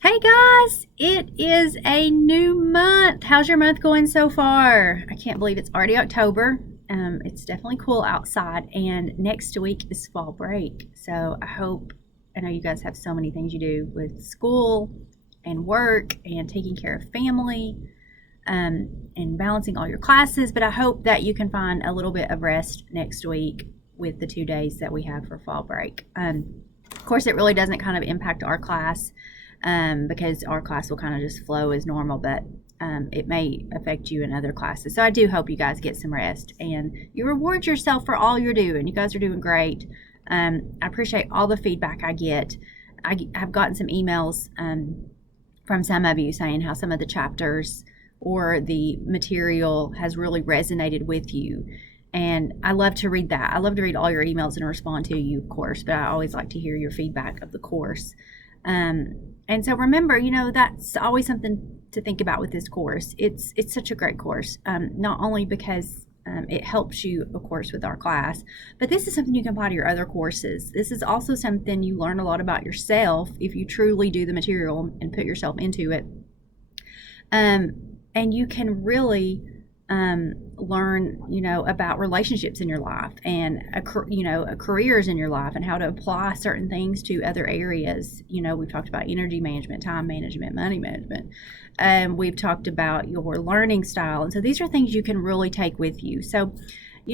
Hey guys, it is a new month. How's your month going so far? I can't believe it's already October. It's definitely cool outside, and next week is fall break. So I know you guys have so many things you do with school and work and taking care of family and balancing all your classes, but I hope that you can find a little bit of rest next week with the 2 days that we have for fall break. Of course, it really doesn't kind of impact our class because our class will kind of just flow as normal, but it may affect you in other classes. So I do hope you guys get some rest and you reward yourself for all you're doing. You guys are doing great. I appreciate all the feedback I get. I've gotten some emails from some of you saying how some of the chapters or the material has really resonated with you. And I love to read that. I love to read all your emails and respond to you, of course, but I always like to hear your feedback of the course. And so remember, that's always something to think about with this course. It's such a great course, not only because it helps you, of course, with our class, but this is something you can apply to your other courses. This is also something you learn a lot about yourself if you truly do the material and put yourself into it. And you can really learn, about relationships in your life and, careers in your life and how to apply certain things to other areas. We've talked about energy management, time management, money management. We've talked about your learning style. And so these are things you can really take with you. So,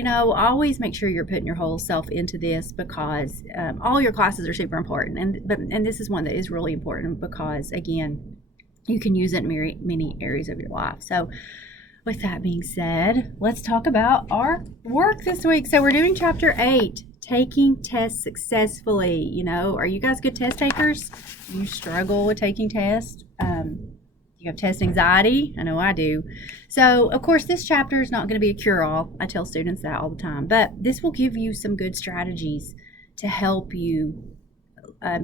always make sure you're putting your whole self into this because all your classes are super important. And this is one that is really important because, again, you can use it in many areas of your life. So with that being said, let's talk about our work this week. So we're doing chapter 8, taking tests successfully. Are you guys good test takers? You struggle with taking tests? You have test anxiety? I know I do. So, of course, this chapter is not going to be a cure-all. I tell students that all the time. But this will give you some good strategies to help you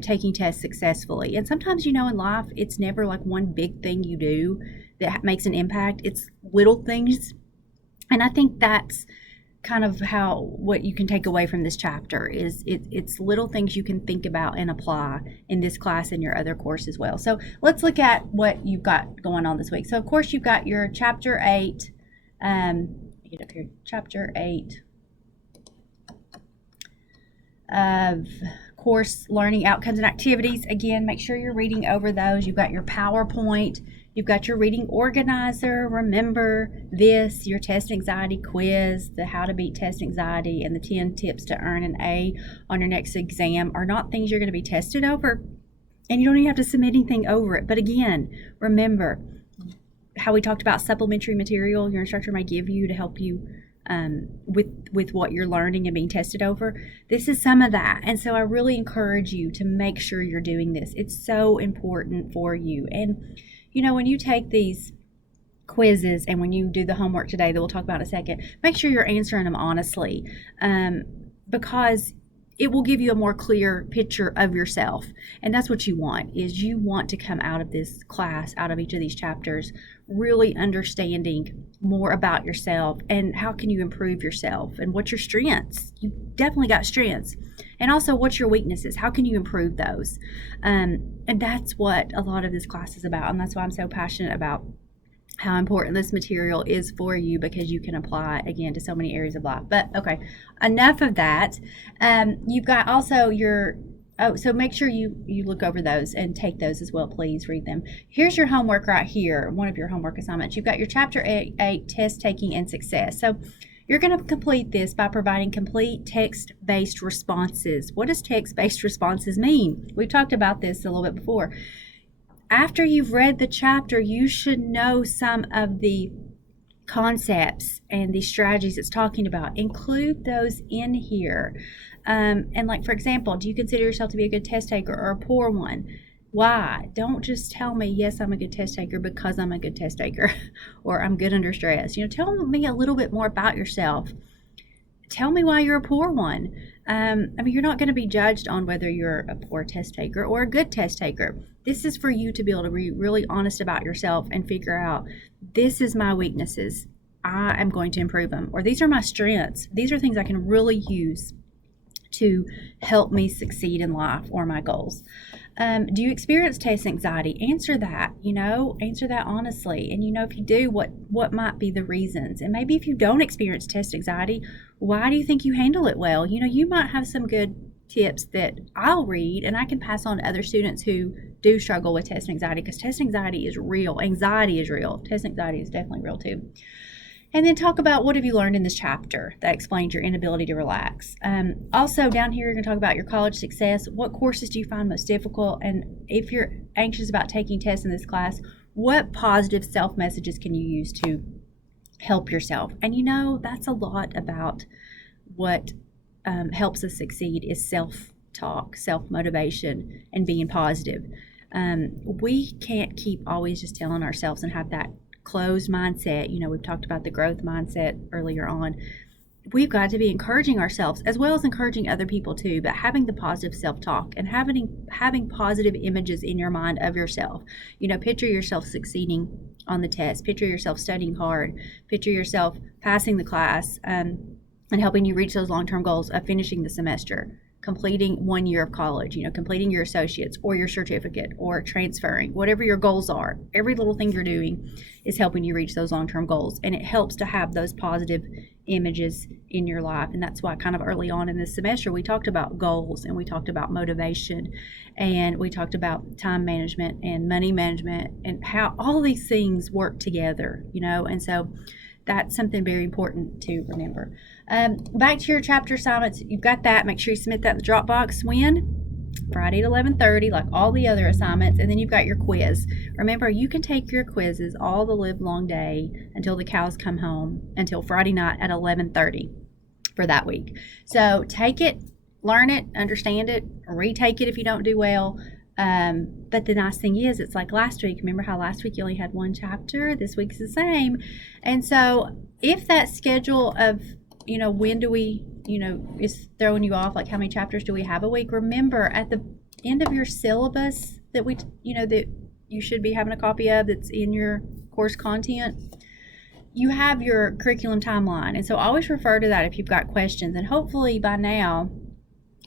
taking tests successfully. And sometimes, in life, it's never like one big thing you do that makes an impact. It's little things. And I think that's kind of what you can take away from this chapter is it's little things you can think about and apply in this class and your other course as well. So let's look at what you've got going on this week. So of course you've got your chapter 8, get up here, chapter 8 of course learning outcomes and activities. Again, make sure you're reading over those. You've got your PowerPoint. You've got your reading organizer. Remember this, your test anxiety quiz, the how to beat test anxiety, and the 10 tips to earn an A on your next exam are not things you're going to be tested over. And you don't even have to submit anything over it. But again, remember how we talked about supplementary material your instructor may give you to help you with what you're learning and being tested over. This is some of that. And so I really encourage you to make sure you're doing this. It's so important for you. And when you take these quizzes and when you do the homework today that we'll talk about in a second, make sure you're answering them honestly because it will give you a more clear picture of yourself. And that's what you want, is you want to come out of this class, out of each of these chapters, really understanding more about yourself and how can you improve yourself and what's your strengths. You definitely got strengths. And also, what's your weaknesses? How can you improve those? And that's what a lot of this class is about. And that's why I'm so passionate about how important this material is for you because you can apply, again, to so many areas of life. But, okay, enough of that. You've got also so make sure you look over those and take those as well. Please read them. Here's your homework right here, one of your homework assignments. You've got your Chapter 8 test taking and success. So you're going to complete this by providing complete text-based responses. What does text-based responses mean? We've talked about this a little bit before. After you've read the chapter, you should know some of the concepts and the strategies it's talking about. Include those in here. And like, for example, do you consider yourself to be a good test taker or a poor one? Why? Don't just tell me, yes, I'm a good test taker because I'm a good test taker or I'm good under stress. Tell me a little bit more about yourself. Tell me why you're a poor one. You're not going to be judged on whether you're a poor test taker or a good test taker. This is for you to be able to be really honest about yourself and figure out, this is my weaknesses. I am going to improve them. Or these are my strengths. These are things I can really use to help me succeed in life or my goals. Do you experience test anxiety? Answer that, answer that honestly. And if you do, what might be the reasons? And maybe if you don't experience test anxiety, why do you think you handle it well? You might have some good tips that I'll read and I can pass on to other students who do struggle with test anxiety, because test anxiety is real. Anxiety is real. Test anxiety is definitely real too. And then talk about what have you learned in this chapter that explains your inability to relax. Also, down here, you're going to talk about your college success. What courses do you find most difficult? And if you're anxious about taking tests in this class, what positive self-messages can you use to help yourself? And that's a lot about what helps us succeed is self-talk, self-motivation, and being positive. We can't keep always just telling ourselves and have that closed mindset. We've talked about the growth mindset earlier on. We've got to be encouraging ourselves as well as encouraging other people too, but having the positive self-talk and having positive images in your mind of yourself. Picture yourself succeeding on the test, picture yourself studying hard, picture yourself passing the class, and helping you reach those long-term goals of finishing the semester, completing 1 year of college, completing your associates or your certificate or transferring, whatever your goals are. Every little thing you're doing is helping you reach those long-term goals. And it helps to have those positive images in your life. And that's why kind of early on in this semester, we talked about goals and we talked about motivation and we talked about time management and money management and how all these things work together, and so that's something very important to remember. Back to your chapter assignments. You've got that. Make sure you submit that in the Dropbox. When? Friday at 11:30, like all the other assignments. And then you've got your quiz. Remember, you can take your quizzes all the live long day until the cows come home, until Friday night at 11:30 for that week. So take it, learn it, understand it, retake it if you don't do well. But the nice thing is, it's like last week. Remember how last week you only had one chapter? This week's the same. And so if that schedule of, when do we, is throwing you off, like how many chapters do we have a week? Remember, at the end of your syllabus that that you should be having a copy of that's in your course content, you have your curriculum timeline. And so always refer to that if you've got questions. And hopefully by now,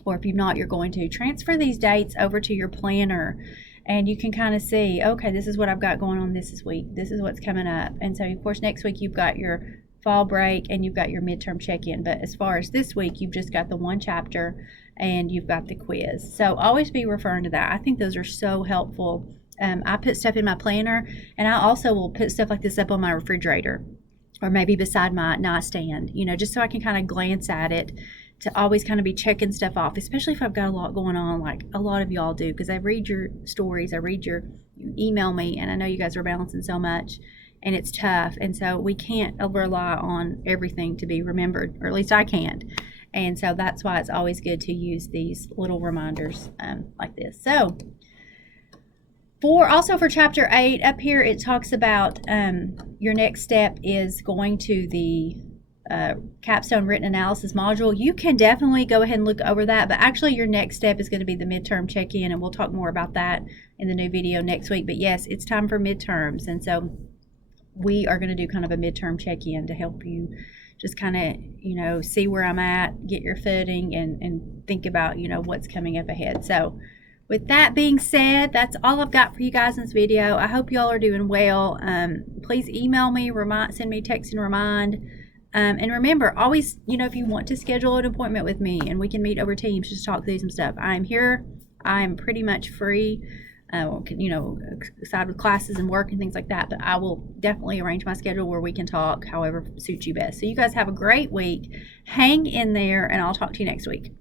or if you've not, you're going to transfer these dates over to your planner and you can kind of see, okay, this is what I've got going on this week. This is what's coming up. And so, of course, next week you've got your fall break and you've got your midterm check-in. But as far as this week, you've just got the one chapter and you've got the quiz. So always be referring to that. I think those are so helpful. I put stuff in my planner, and I also will put stuff like this up on my refrigerator or maybe beside my nightstand, just so I can kind of glance at it, to always kind of be checking stuff off, especially if I've got a lot going on, like a lot of y'all do, because I read your stories, you email me, and I know you guys are balancing so much, and it's tough, and so we can't rely on everything to be remembered, or at least I can't, and so that's why it's always good to use these little reminders like this. So for chapter 8, up here it talks about your next step is going to the capstone written analysis module. You can definitely go ahead and look over that, but actually your next step is going to be the midterm check-in, and we'll talk more about that in the new video next week. But yes, it's time for midterms, and so we are going to do kind of a midterm check-in to help you just kind of see where I'm at, get your footing, and think about what's coming up ahead. So with that being said, that's all I've got for you guys in this video. I hope y'all are doing well. Please email me, send me text and remind. And remember, always, if you want to schedule an appointment with me and we can meet over Teams, just talk through some stuff. I'm here. I'm pretty much free, aside with classes and work and things like that. But I will definitely arrange my schedule where we can talk however suits you best. So you guys have a great week. Hang in there, and I'll talk to you next week.